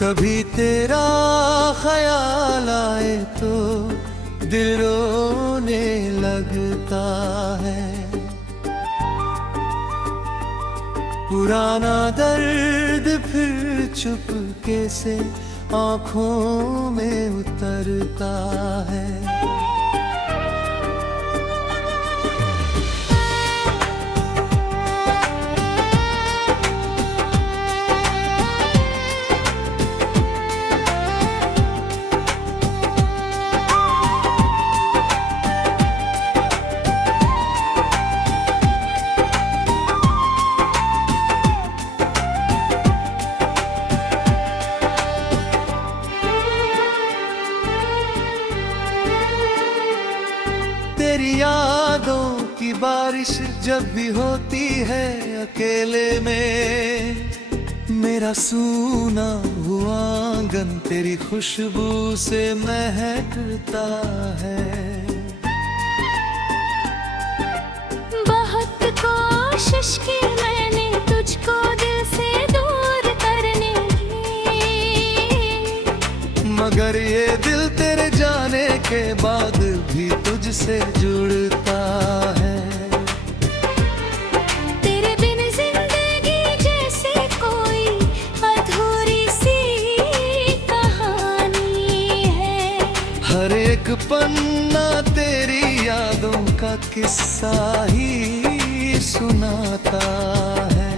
कभी तेरा ख्याल आए तो दिल रोने लगता है। पुराना दर्द फिर चुपके से आँखों में उतरता है। तेरी यादों की बारिश जब भी होती है अकेले में, मेरा सूना हुआ आंगन तेरी खुशबू से महकता है। बहुत कोशिश की मैंने तुझको दिल से दूर करने की, मगर ये दिल तेरे जाने के बाद भी तुझसे जुड़ता है। तेरे बिन जिंदगी जैसे कोई अधूरी सी कहानी है। हर एक पन्ना तेरी यादों का किस्सा ही सुनाता है।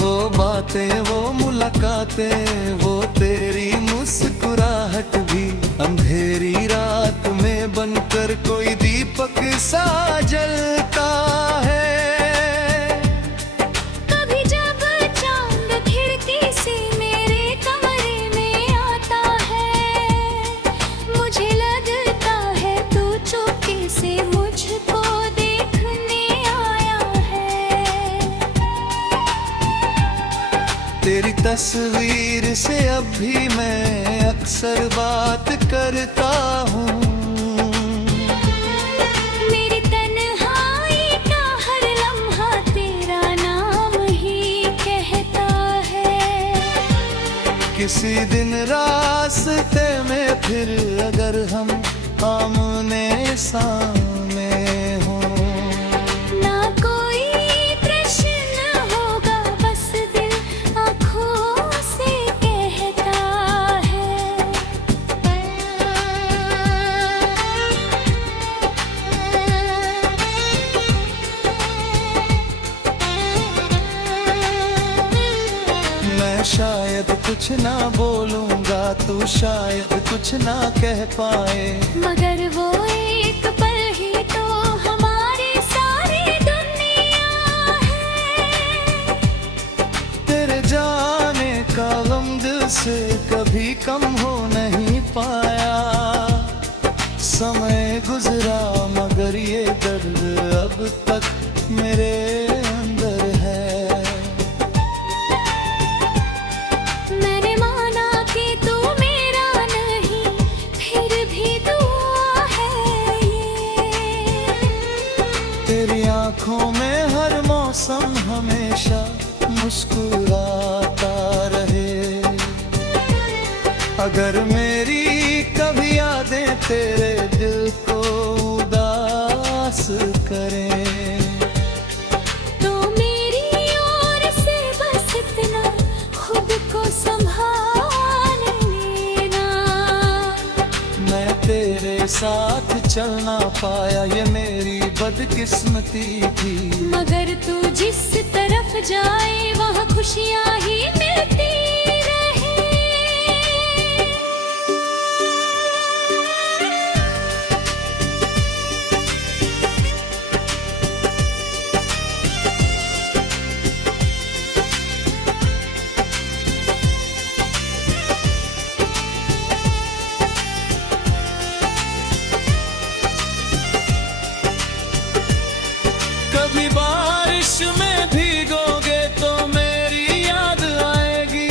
वो बातें, वो मुलाकातें, वो तेरी मुस्कुराहट भी अंधेरी रात में बनकर कोई दीपक सा जलता है। कभी जब चांद खिड़की से मेरे कमरे में आता है, मुझे लगता है तू चुपके से मुझको देखने आया है। तेरी तस्वीर से अब भी मैं अक्सर बात करता हूँ। मेरी तन्हाई का हर लम्हा तेरा नाम ही कहता है। किसी दिन रास्ते में फिर अगर हम आमने सामने हों, ना कोई प्रश्न होगा, बस दिल आँखों से कहता है। मैं शायद कुछ ना बोलूँगा, तू शायद कुछ ना कह पाए, मगर वो एक पल ही तो हमारी सारी दुनिया है। तेरे जाने का गम दिल से कभी कम हो नहीं पाया। समय गुजरा मगर ये दर्द अब तक मेरे अंदर है। मैंने माना कि तू मेरा नहीं, फिर भी दुआ है ये। तेरी आंखों में हर मौसम हमेशा मुस्कुराता रहे। अगर मेरी कभी यादें तेरे दिल को उदास करें, तो मेरी ओर से बस इतना खुद को संभाल लेना। मैं तेरे साथ चल ना पाया, ये मेरी बदकिस्मती थी। मगर तू जिस तरफ जाए वहाँ खुशियाँ ही मिलती रहे। कभी बारिश में भीगोगे तो मेरी याद आएगी,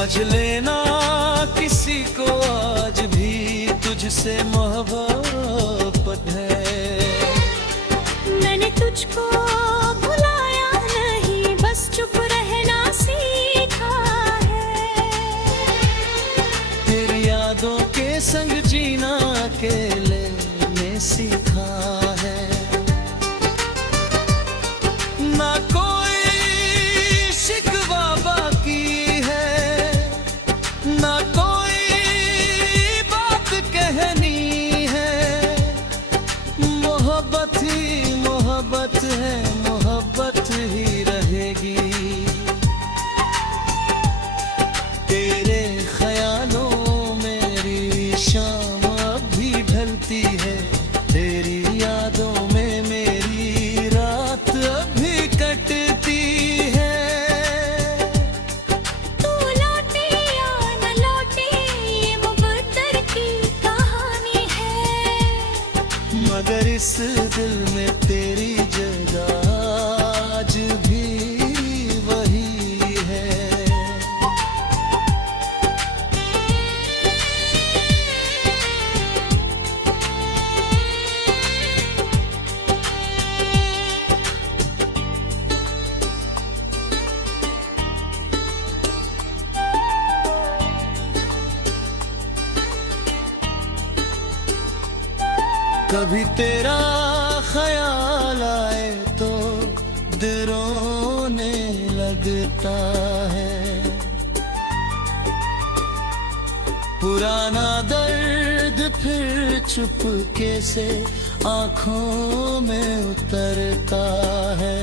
समझ लेना किसी को आज भी तुझसे मोहब्बत है। मैंने तुझको भुलाया नहीं, बस चुप रहना सीखा है। तेरी यादों के संग जीना अकेले में सीखा है। ना कोई शिकवा बाकी है, ना कोई बात कहनी है। मोहब्बत ही मोहब्बत है, मोहब्बत ही रहेगी। तेरे ख्यालों मेरी शाम अब भी ढलती है, तेरी यादों में मेरी रात अब भी कटती है। तू लौटे या न लौटे ये मुकद्दर की कहानी है, मगर इस दिल में तेरी जगह आज भी वही है। कभी तेरा ख्याल आए तो दिल रोने लगता है। पुराना दर्द फिर चुपके से आंखों में उतरता है।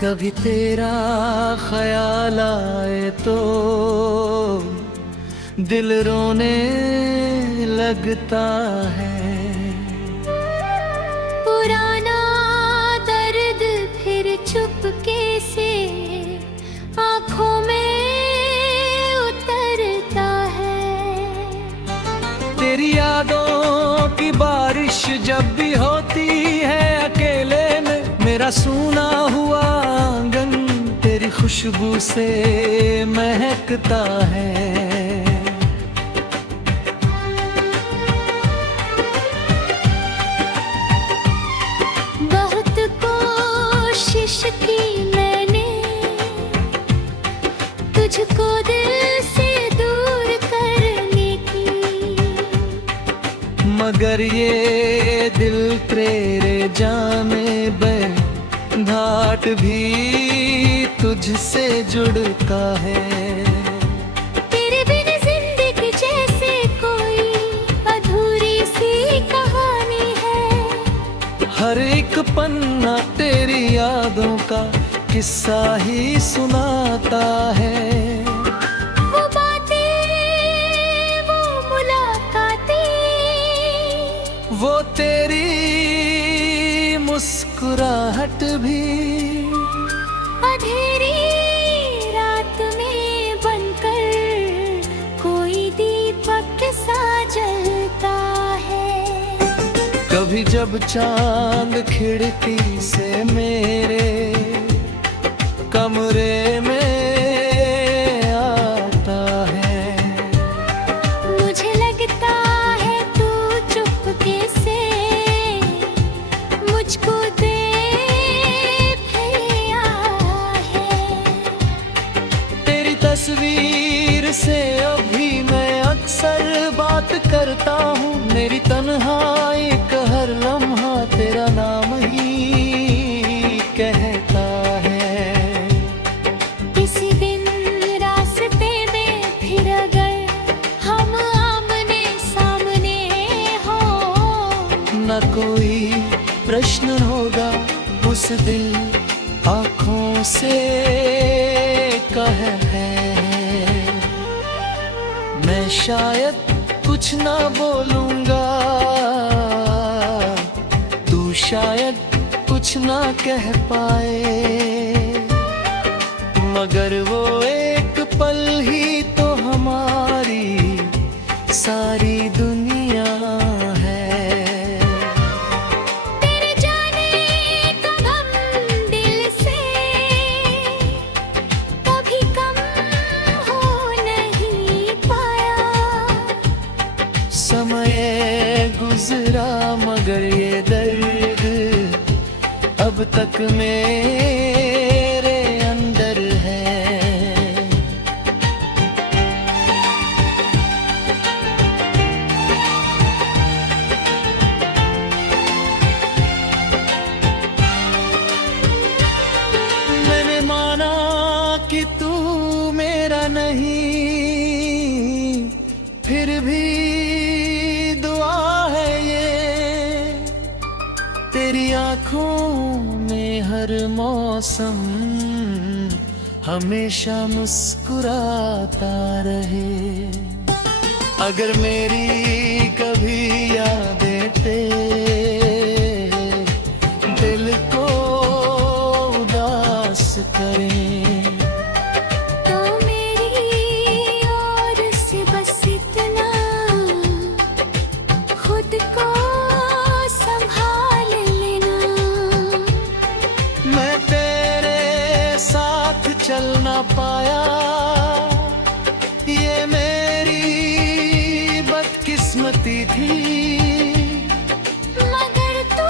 कभी तेरा ख्याल आए तो दिल रोने लगता है। पुराना दर्द फिर चुपके से आंखों में उतरता है। तेरी यादों की बारिश जब भी होती है अकेले में, मेरा सूना हुआ आंगन तेरी खुशबू से महकता है। बहुत कोशिश की मैंने तुझको दिल से दूर करने की, मगर ये दिल तेरे जाने घाट भी तुझसे जुड़ता है। तेरे बिन जिंदगी जैसे कोई अधूरी सी कहानी है। हर एक पन्ना तेरी यादों का किस्सा ही सुनाता है। वो बातें, वो मुलाकातें, वो तेरी मुस्कुराहट भी अंधेरी रात में बनकर कोई दीपक सा जलता है। कभी जब चांद खिड़की से मेरे कमरे में आता है, मुझे लगता है तू चुपके से मुझको देख लिया है। तेरी तस्वीर से अभी मैं अक्सर बात करता हूँ। मेरी तन्हाई का हर लम्हा से कहे है, मैं शायद कुछ ना बोलूंगा, तू शायद कुछ ना कह पाए, मगर वो एक पल ही तो हमारी सारी दुनिया है। तेरे जाने का गम दिल से कभी कम हो नहीं पाया, समय गुजरा मगर ये दर्द अब तक मेरे अंदर है। मैंने माना कि तू मेरा नहीं, फिर भी दुआ है ये, तेरी आंखों में हर मौसम हमेशा मुस्कुराता रहे। अगर मेरी कभी यादें तेरे दिल को उदास करें, तो मेरी ओर से बस इतना खुद को संभाल लेना। मैं तेरे साथ चल ना पाया, ये मेरी बदकिस्मती थी, मगर तू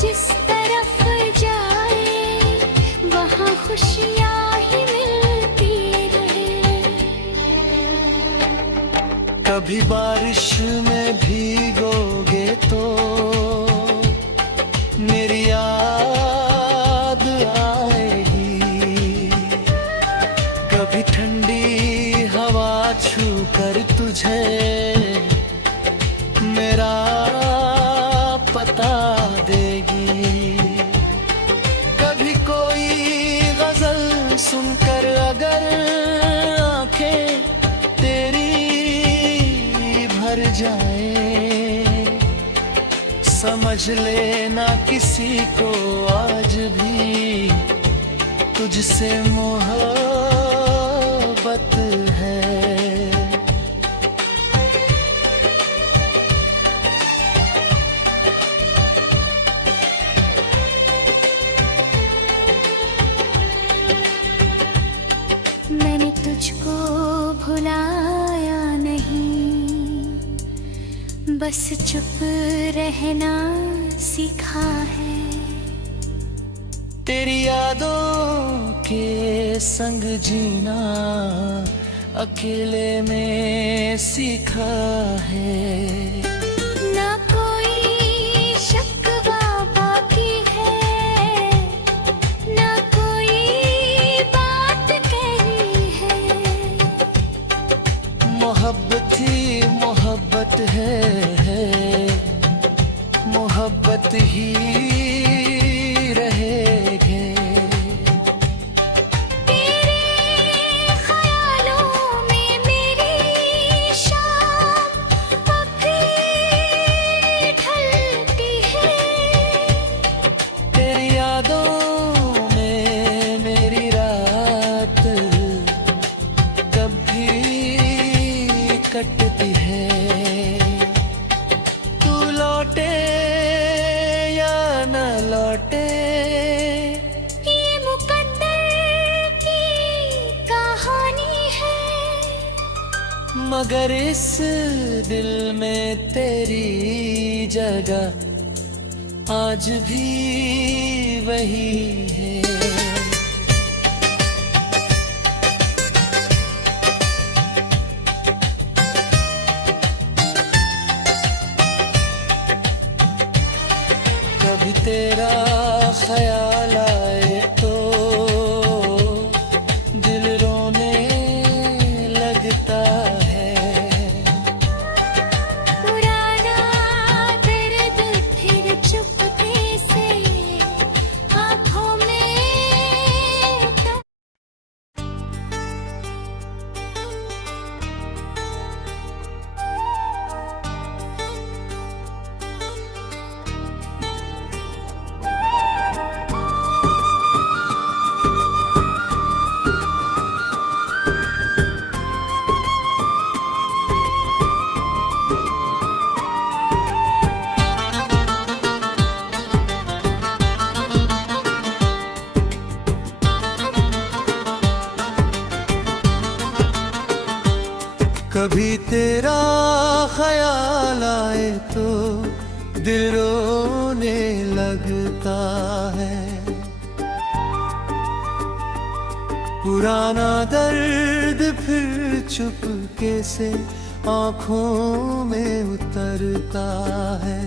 जिस तरफ जाए वहाँ खुशियाँ ही मिलती रहे। कभी बारिश में भीगोगे तो मेरी याद आएगी, कभी ठंडी हवा छू कर तुझे मेरा पता देगी, कभी कोई गजल सुनकर अगर आंखें तेरी भर जाए, समझ लेना किसी को आज भी तुझसे मोहब्बत है। मैंने तुझको भुलाया नहीं, बस चुप रहना सीखा है। तेरी यादों के संग जीना अकेले में सीखा है। ना कोई शिकवा बाकी है, ना कोई बात कही है, मोहब्बत ही मोहब्बत है, मोहब्बत ही रहेगी। तेरे ख्यालों में मेरी शाम अब भी ढलती है, तेरी यादों में मेरी रात कभी कटती है। तू लौटे या न लौटे, ये मुकद्दर की कहानी है, मगर इस दिल में तेरी जगह आज भी वही है। कभी तेरा ख्याल आए तो दिल रोने लगता है। पुराना दर्द फिर चुपके से आँखों में कभी तेरा ख्याल आए तो दिल रोने लगता है। पुराना दर्द फिर चुपके से आँखों में उतरता है।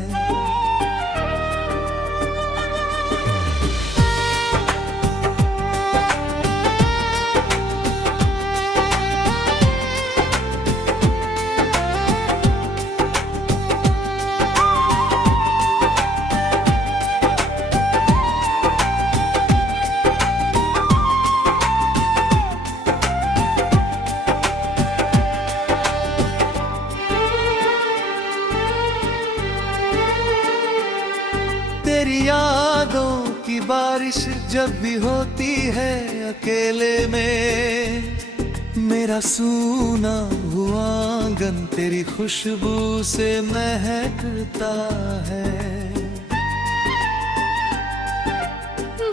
तेरी यादों की बारिश जब भी होती है अकेले में, मेरा सूना हुआ आंगन तेरी खुशबू से महकता है।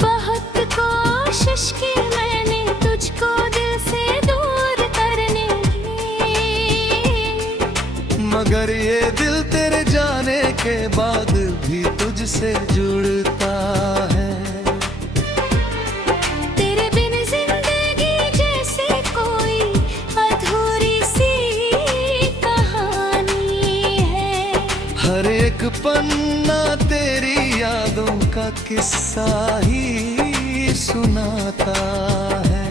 बहुत कोशिश की मैंने तुझको दिल से दूर करने की, मगर ये दिल तेरे जाने के बाद भी तुझसे जुड़ता है। तेरे बिन जिंदगी जैसे कोई अधूरी सी कहानी है। हर एक पन्ना तेरी यादों का किस्सा ही सुनाता है।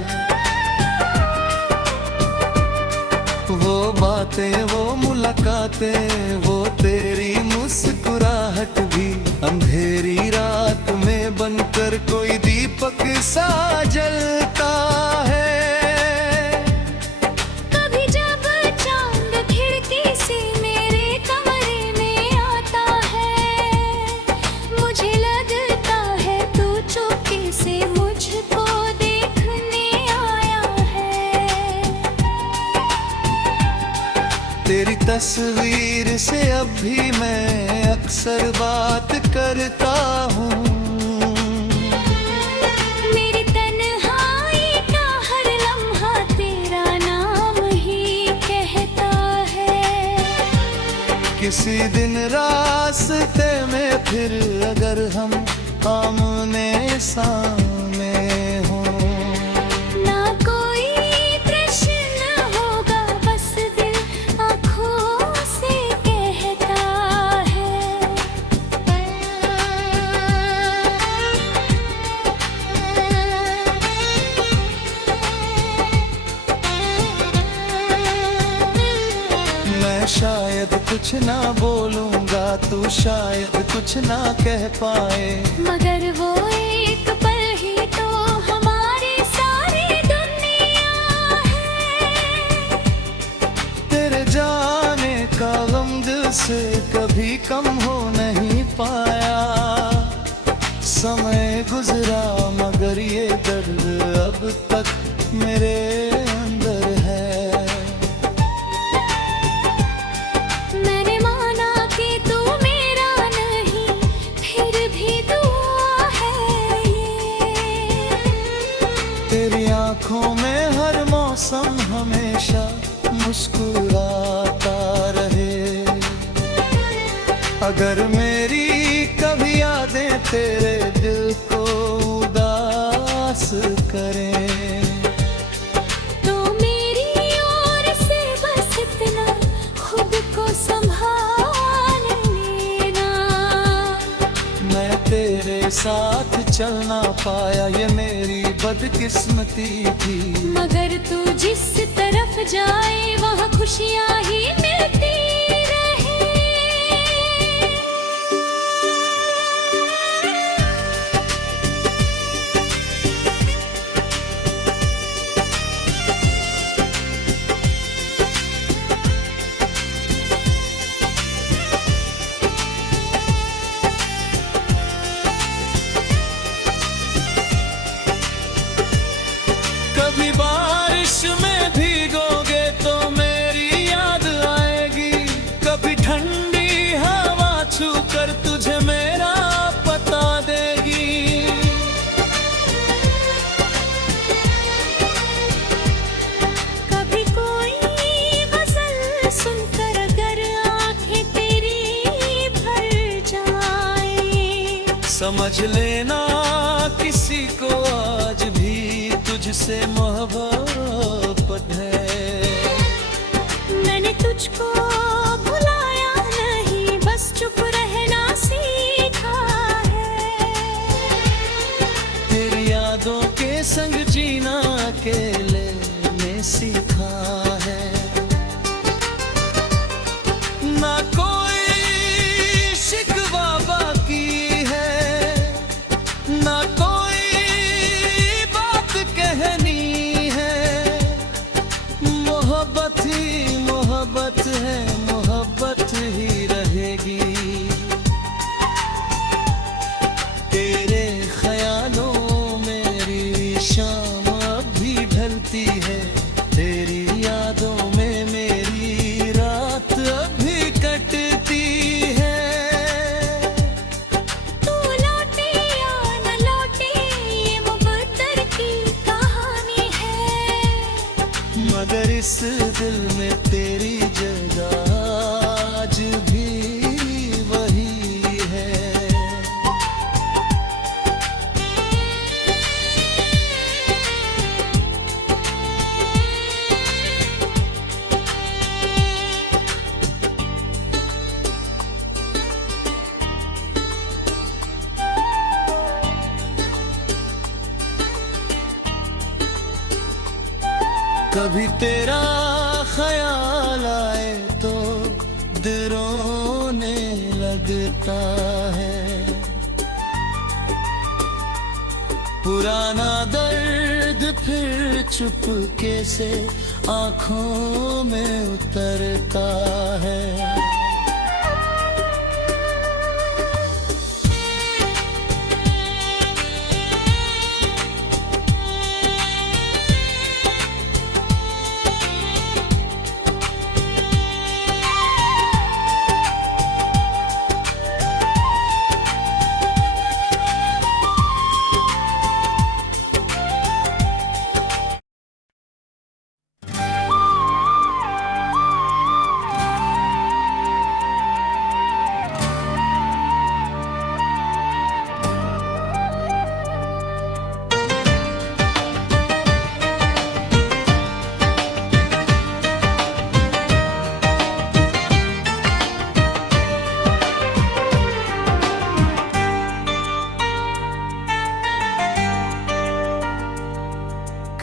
वो बातें, वो मुलाकातें, वो तेरी मुस्कुराहट भी अंधेरी रात में बनकर कोई दीपक सा जलता है। कभी जब चांद खिड़की से मेरे कमरे में आता है, मुझे लगता है तू चुपके से मुझको देखने आया है। तेरी तस्वीर से अब भी मैं अक्सर बात करता हूँ। मेरी तन्हाई का हर लम्हा तेरा नाम ही कहता है। किसी दिन रास्ते में फिर अगर हम आमने सामने हों, ना कोई प्रश्न होगा, बस दिल आँखों से कहता है। मैं शायद कुछ ना बोलूँगा, तू शायद कुछ ना कह पाए, मगर वो एक पल ही तो हमारी सारी दुनिया है। तेरे जाने का गम दिल से कभी कम हो नहीं पाया। समय गुजरा मगर ये दर्द अब तक मेरे अंदर है। मैंने माना कि तू मेरा नहीं, फिर भी दुआ है ये। तेरी आंखों में हर मौसम हमेशा मुस्कुराता रहे। अगर मेरी कभी यादें तेरे दिल को उदास करें, तो मेरी ओर से बस इतना खुद को संभाल लेना। मैं तेरे साथ चल ना पाया, ये मेरी बदकिस्मती थी। मगर तू जिस तरफ जाए वहाँ खुशियाँ ही मिलती रहे। कभी बारिश में भीगोगे तो मेरी याद आएगी, समझ लेना किसी को आज भी तुझसे मोहब्बत है। मैंने तुझको भुलाया नहीं, बस चुप रहना सीखा है। तेरी यादों के संग जीना अकेले में सीखा है। ना कोई शिकवा बाकी है, ना कोई बात कहनी है। मोहब्बत ही मोहब्बत है, मोहब्बत ही रहेगी। तेरे ख्यालों मेरी शाम अब भी ढलती है, तेरी यादों में मेरी रात अब भी कटती है। तू लौटे या न लौटे ये मुकद्दर की कहानी है, मगर इस दिल में तेरी जगह आज भी वही है। कभी तेरा ख्याल आए तो दिल रोने लगता है। पुराना दर्द फिर चुपके से आंखों में उतरता है।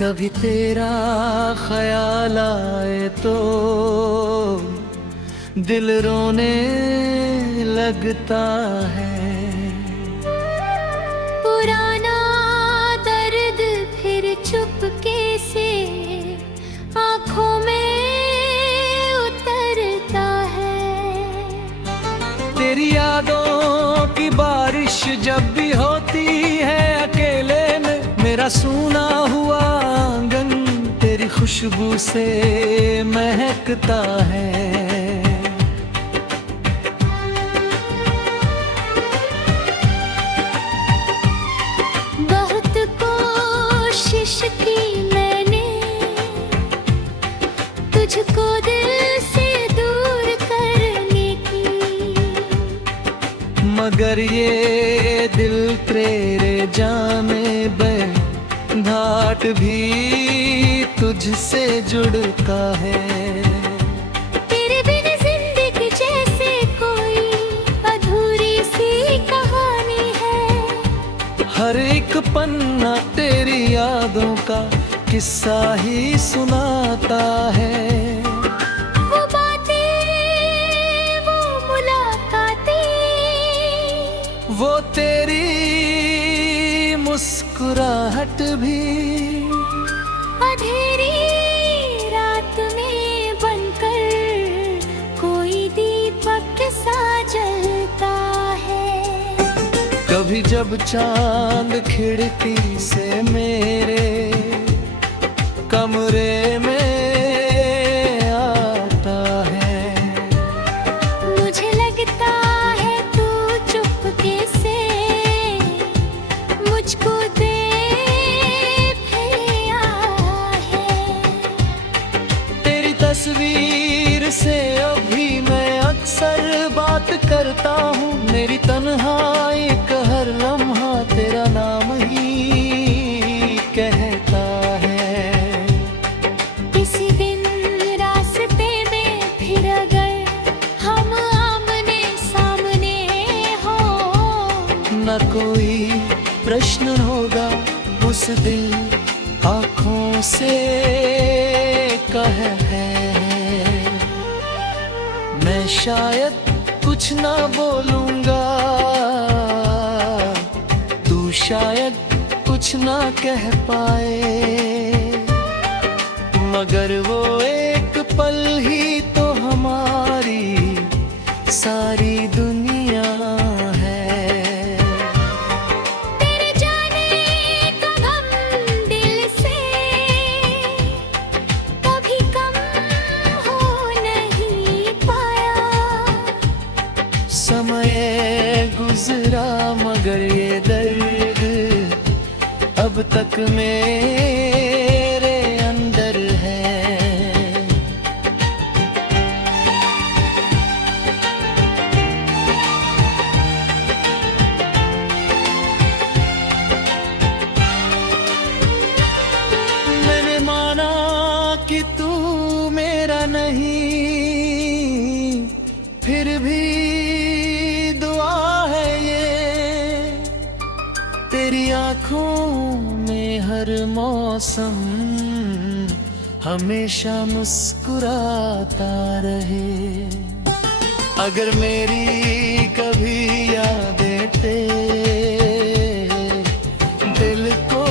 कभी तेरा ख्याल आए तो दिल रोने लगता है। पुराना दर्द फिर चुपके से आंखों में उतरता है। तेरी यादों की बारिश जब भी होती है अकेले में, मेरा सूना हुआ आंगन तेरी खुशबू से महकता है। बहुत कोशिश की मैंने तुझको दिल से दूर करने की, मगर ये दिल तेरे जामे घाट भी तुझसे जुड़ता है। तेरे बिन जिंदगी जैसे कोई अधूरी सी कहानी है। हर एक पन्ना तेरी यादों का किस्सा ही सुनाता है। वो बातें, वो मुलाकातें, वो तेरी मुस्कुराहट भी अंधेरी रात में बनकर कोई दीपक सा जलता है। कभी जब चांद खिड़की से मेरे कमरे में आता है, मुझे लगता है तू चुपके से मुझको देख लिया है। तेरी तस्वीर से अभी मैं अक्सर बात करता हूँ। मेरी तन्हाई का हर लम्हा दिल आँखों से कह है। मैं शायद कुछ ना बोलूँगा, तू शायद कुछ ना कह पाए, मगर वो एक पल ही तो हमारी सारी दुनिया है। तेरे जाने का गम दिल से कभी कम हो नहीं पाया। समय गुजरा मगर ये दर्द अब तक मेरे अंदर है। मैंने माना कि तू मेरा नहीं, फिर भी दुआ है ये, तेरी आँखों में हर मौसम हमेशा मुस्कुराता रहे। अगर मेरी कभी यादें तेरे दिल को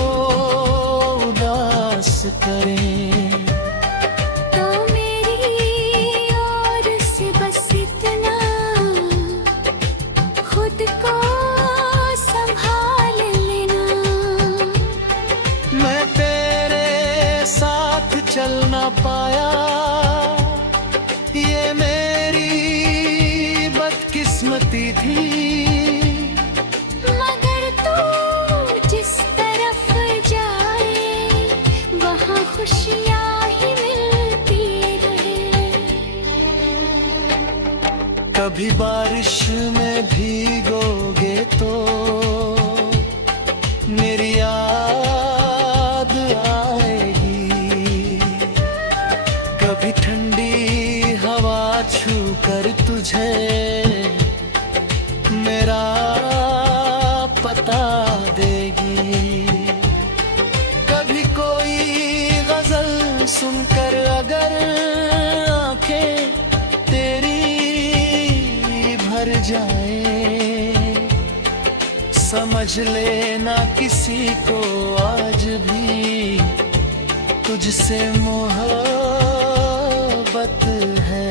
उदास करें, तो मेरी ओर से बस इतना, खुद को संभाल लेना। मैं तेरे साथ चल ना पाया, ये मेरी बदकिस्मती थी। मगर तू जिस तरफ जाए वहाँ खुशियाँ ही मिलती रहे। कभी बारिश में भीगोगे तो मेरी याद आएगी, कभी ठंडी हवा छू कर तुझे मेरा पता देगी। कभी कोई गजल सुनकर अगर आंखें तेरी भर जाए, समझ लेना किसी को आज भी तुझसे मोहब्बत है।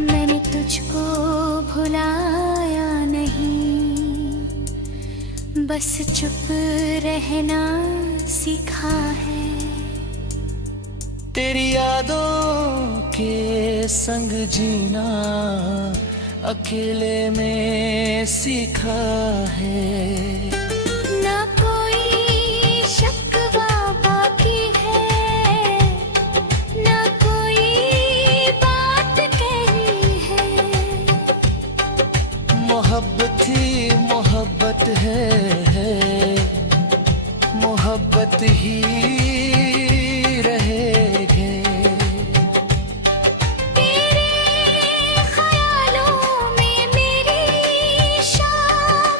मैंने तुझको भुलाया नहीं, बस चुप रहना सीखा है। तेरी यादों के संग जीना अकेले में सीखा है। ना कोई शिकवा बाकी है, ना कोई बात कहनी है। मोहब्बत ही मोहब्बत है, मोहब्बत ही रहेगी। तेरे ख्यालों में मेरी शाम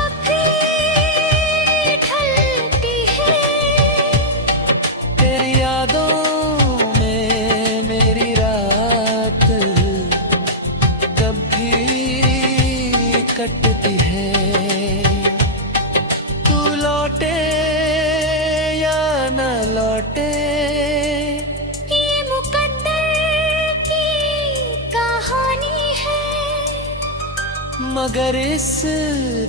अभी ढलती है। तेरी यादों में मेरी रात कभी कटती है। तू लौटे या न लौटे, ये मुकद्दर की कहानी है। मगर इस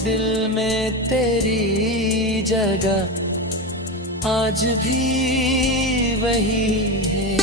दिल में तेरी जगह आज भी वही है।